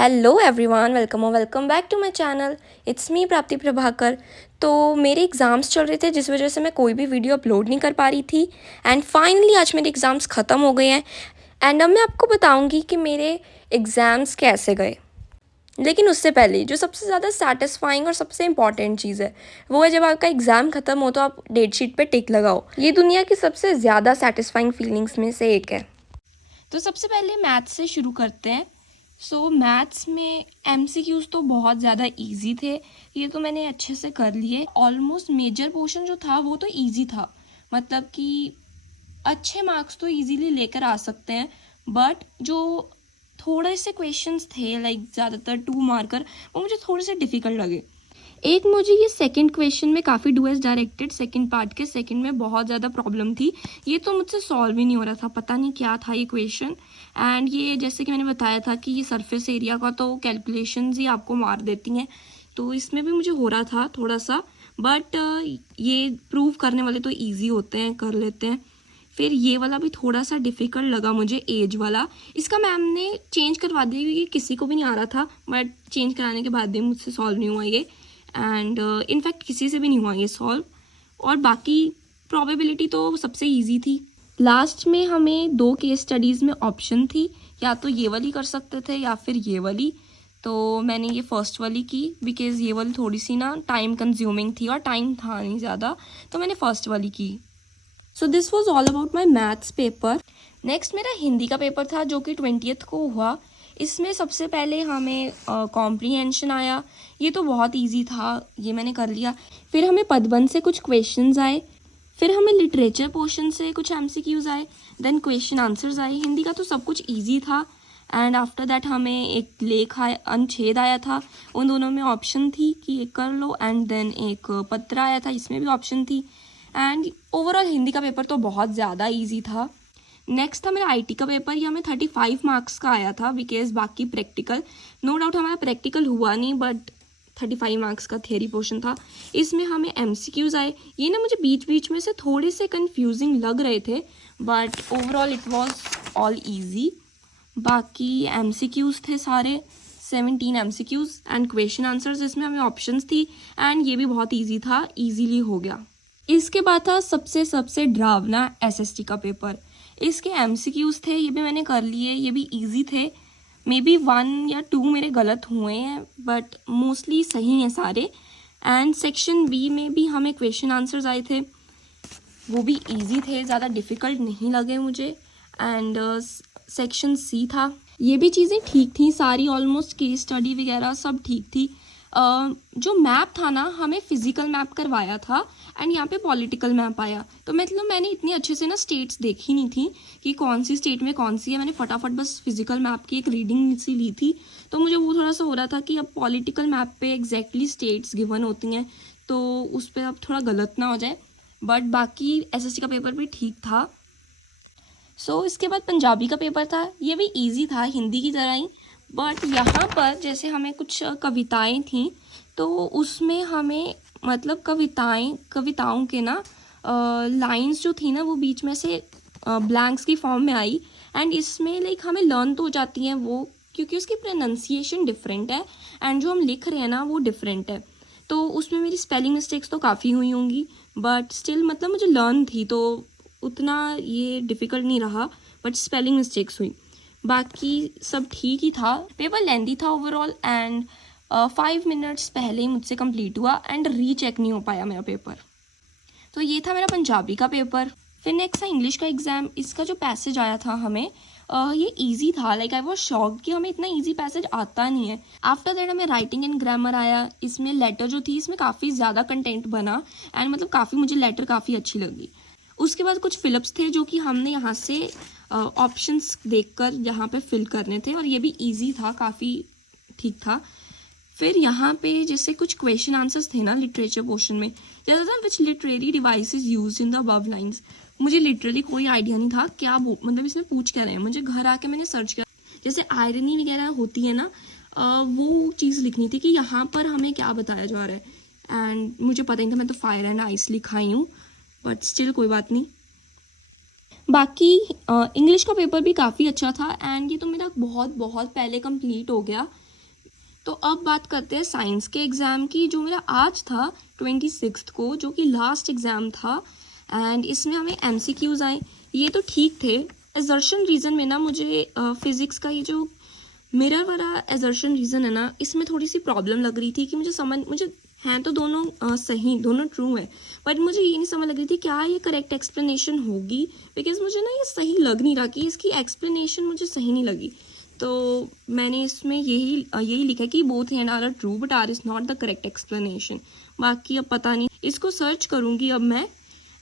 Hello everyone, welcome back to my channel. It's me Prapti Prabhakar. तो मेरे exams चल रहे थे जिस वजह से मैं कोई भी वीडियो अपलोड नहीं कर पा रही थी। एंड फाइनली आज मेरे एग्ज़ाम्स ख़त्म हो गए हैं। एंड अब मैं आपको बताऊंगी कि मेरे एग्ज़ाम्स कैसे गए। लेकिन उससे पहले जो सबसे ज़्यादा सेटिस्फाइंग और सबसे इम्पॉर्टेंट चीज़ है वो है जब आपका एग्ज़ाम ख़त्म हो तो आप डेट शीट पे टिक लगाओ। ये दुनिया की सबसे ज़्यादा सेटिस्फाइंग फीलिंग्स में से एक है। तो सबसे पहले मैथ्स से शुरू करते हैं। मैथ्स में एमसीक्यूज़ तो बहुत ज़्यादा इजी थे। ये तो मैंने अच्छे से कर लिए। ऑलमोस्ट मेजर पोर्शन जो था वो तो इजी था, मतलब कि अच्छे मार्क्स तो इजीली लेकर आ सकते हैं। बट जो थोड़े से क्वेश्चंस थे लाइक ज़्यादातर 2 मार्कर, वो मुझे थोड़े से डिफ़िकल्ट लगे। एक मुझे ये सेकंड क्वेश्चन में काफ़ी डूएस डायरेक्टेड सेकंड पार्ट के सेकंड में बहुत ज़्यादा प्रॉब्लम थी। ये तो मुझसे सॉल्व ही नहीं हो रहा था, पता नहीं क्या था ये क्वेश्चन। एंड ये जैसे कि मैंने बताया था कि ये सरफेस एरिया का तो कैलकुलेशंस ही आपको मार देती हैं, तो इसमें भी मुझे हो रहा था थोड़ा सा। बट ये प्रूव करने वाले तो ईजी होते हैं, कर लेते हैं। फिर ये वाला भी थोड़ा सा डिफ़िकल्ट लगा मुझे, एज वाला। इसका मैम ने चेंज करवा दिया क्योंकि किसी को भी नहीं आ रहा था, बट चेंज कराने के बाद भी मुझसे सॉल्व नहीं हुआ ये। एंड इनफैक्ट किसी से भी नहीं हुआ ये सॉल्व। और बाकी प्रोबेबिलिटी तो सबसे इजी थी। लास्ट में हमें 2 केस स्टडीज़ में ऑप्शन थी, या तो ये वाली कर सकते थे या फिर ये वाली। तो मैंने ये फर्स्ट वाली की बिकॉज़ ये वाली थोड़ी सी ना टाइम कंज्यूमिंग थी और टाइम था नहीं ज़्यादा, तो मैंने फर्स्ट वाली की। So this was all about my maths paper. Next मेरा हिंदी का पेपर था जो कि 20th को हुआ। इसमें सबसे पहले हमें कॉम्प्रीहेंशन आया। ये तो बहुत इजी था, ये मैंने कर लिया। फिर हमें पदबंध से कुछ क्वेश्चंस आए। फिर हमें लिटरेचर पोर्शन से कुछ एमसीक्यूज आए। देन क्वेश्चन आंसर्स आए। हिंदी का तो सब कुछ इजी था। एंड आफ्टर दैट हमें एक लेख आया, अनुच्छेद आया था। उन दोनों में ऑप्शन थी कि एक कर लो। एंड देन एक पत्र आया था, इसमें भी ऑप्शन थी। एंड ओवरऑल हिंदी का पेपर तो बहुत ज़्यादा ईजी था। नेक्स्ट था मेरा आईटी का पेपर। ये हमें 35 मार्क्स का आया था बिकॉज बाकी प्रैक्टिकल, नो डाउट हमारा प्रैक्टिकल हुआ नहीं, बट 35 मार्क्स का थियरी पोर्शन था। इसमें हमें एमसीक्यूज आए। ये ना मुझे बीच बीच में से थोड़े से कंफ्यूजिंग लग रहे थे, but overall it was all easy. बाकी एमसीक्यूज थे सारे 17 एमसीक्यूज एंड क्वेश्चन आंसर्स। इसमें हमें ऑप्शंस थी एंड ये भी बहुत ईजी था, ईजीली हो गया। इसके बाद था सबसे सबसे डरावना एसएसटी का पेपर। इसके एमसीक्यूज थे, ये भी मैंने कर लिए, ये भी इजी थे। मे बी 1 या 2 मेरे गलत हुए हैं, बट मोस्टली सही हैं सारे। एंड सेक्शन बी में भी हमें क्वेश्चन आंसर्स आए थे, वो भी इजी थे, ज़्यादा डिफ़िकल्ट नहीं लगे मुझे। एंड सेक्शन सी था, ये भी चीज़ें ठीक थी सारी, ऑलमोस्ट केस स्टडी वगैरह सब ठीक थी। जो मैप था ना, हमें फिजिकल मैप करवाया था एंड यहाँ पे पॉलिटिकल मैप आया। तो मतलब मैंने इतनी अच्छे से ना स्टेट्स देखी नहीं थी कि कौन सी स्टेट में कौन सी है। मैंने फटाफट बस फिजिकल मैप की एक रीडिंग सी ली थी, तो मुझे वो थोड़ा सा हो रहा था कि अब पॉलिटिकल मैप पे एग्जैक्टली स्टेट्स गिवन होती हैं, तो उस पर अब थोड़ा गलत ना हो जाए। बट बाकी एसएससी का पेपर भी ठीक था। इसके बाद पंजाबी का पेपर था। ये भी इजी था हिंदी की तरह ही, बट यहाँ पर जैसे हमें कुछ कविताएं थी, तो उसमें हमें मतलब कविताओं के ना लाइंस जो थी ना वो बीच में से ब्लैंक्स की फॉर्म में आई। एंड इसमें लाइक हमें लर्न तो हो जाती हैं वो, क्योंकि उसकी प्रोनाउंसिएशन डिफरेंट है एंड जो हम लिख रहे हैं ना वो डिफरेंट है। तो उसमें मेरी स्पेलिंग मिस्टेक्स तो काफ़ी हुई होंगी, बट स्टिल मतलब मुझे लर्न थी तो उतना ये डिफ़िकल्ट नहीं रहा, बट स्पेलिंग मिस्टेक्स हुई। बाकी सब ठीक ही था। पेपर लेंदी था ओवरऑल एंड 5 मिनट्स पहले ही मुझसे कंप्लीट हुआ एंड रीचेक नहीं हो पाया मेरा पेपर। तो ये था मेरा पंजाबी का पेपर। फिर नेक्स्ट था इंग्लिश का एग्ज़ाम। इसका जो पैसेज आया था हमें, ये इजी था। लाइक आई वाज शॉक्ड कि हमें इतना इजी पैसेज आता नहीं है। आफ्टर दैट हमें राइटिंग एंड ग्रामर आया। इसमें लेटर जो थी, इसमें काफ़ी ज़्यादा कंटेंट बना एंड मतलब काफ़ी मुझे लेटर काफ़ी अच्छी लगी। उसके बाद कुछ फिलिप्स थे जो कि हमने यहाँ से ऑप्शंस देखकर यहाँ पे फिल करने थे, और ये भी इजी था, काफ़ी ठीक था। फिर यहाँ पे जैसे कुछ क्वेश्चन आंसर्स थे ना लिटरेचर पोर्शन में, जैसे था विच literary devices used in the above lines. मुझे लिटरली कोई आइडिया नहीं था क्या मतलब इसमें पूछ क्या रहे हैं। मुझे घर आके मैंने सर्च किया, जैसे आयरनी वगैरह होती है ना, वो चीज़ लिखनी थी कि यहाँ पर हमें क्या बताया जा रहा है। एंड मुझे पता नहीं था, मैं तो फायर एंड आइस लिखाई हूँ, बट स्टिल कोई बात नहीं। बाकी इंग्लिश का पेपर भी काफ़ी अच्छा था एंड ये तो मेरा बहुत बहुत पहले कंप्लीट हो गया। तो अब बात करते हैं साइंस के एग्ज़ाम की, जो मेरा आज था 26 को, जो कि लास्ट एग्ज़ाम था। एंड इसमें हमें MCQs आए, ये तो ठीक थे। एजर्शन रीज़न में ना मुझे फिज़िक्स का ये जो मिरर वाला एजर्शन रीज़न है ना, इसमें थोड़ी सी प्रॉब्लम लग रही थी कि मुझे हैं तो दोनों सही, दोनों ट्रू है, बट मुझे ये नहीं समझ लग रही थी क्या ये करेक्ट एक्सप्लेनेशन होगी, बिकॉज मुझे ना ये सही लग नहीं रहा कि इसकी एक्सप्लेनेशन मुझे सही नहीं लगी। तो मैंने इसमें यही लिखा कि both and R true but R is not the correct explanation. बाकी अब पता नहीं, इसको सर्च करूँगी अब मैं।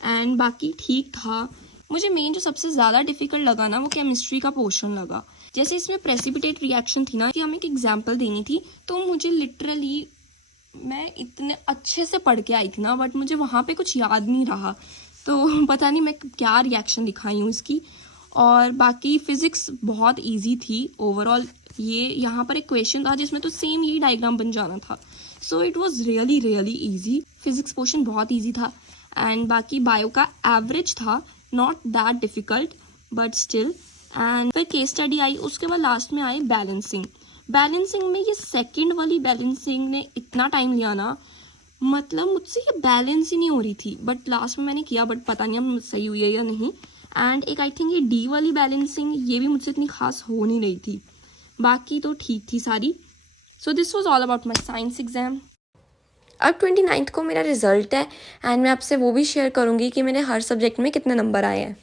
एंड बाकी ठीक था। मुझे मेन जो सबसे ज़्यादा डिफ़िकल्ट लगा ना, वो केमिस्ट्री का पोर्शन लगा। जैसे इसमें प्रेसिपिटेट रिएक्शन थी ना, कि हमें एक एग्जाम्पल देनी थी, तो मुझे लिटरली, मैं इतने अच्छे से पढ़ के आई थी ना, बट मुझे वहाँ पे कुछ याद नहीं रहा। तो पता नहीं मैं क्या रिएक्शन दिखाई हूँ इसकी। और बाकी फ़िज़िक्स बहुत इजी थी ओवरऑल। ये यहाँ पर एक क्वेश्चन था जिसमें तो सेम यही डायग्राम बन जाना था। So it was really really easy. Physics portion बहुत इजी था। एंड बाकी बायो का एवरेज था, not that difficult but still. And फिर केस स्टडी आई, उसके बाद लास्ट में आई बैलेंसिंग। बैलेंसिंग में ये सेकंड वाली बैलेंसिंग ने इतना टाइम लिया ना, मतलब मुझसे ये बैलेंस ही नहीं हो रही थी, बट लास्ट में मैंने किया, बट पता नहीं अब सही हुई है या नहीं। एंड एक आई थिंक ये डी वाली बैलेंसिंग, ये भी मुझसे इतनी खास हो नहीं रही थी। बाकी तो ठीक थी सारी। So this was all about my science exam. अब 29th को मेरा रिज़ल्ट है, एंड मैं आपसे वो भी शेयर करूँगी कि मेरे हर सब्जेक्ट में कितने नंबर आए हैं।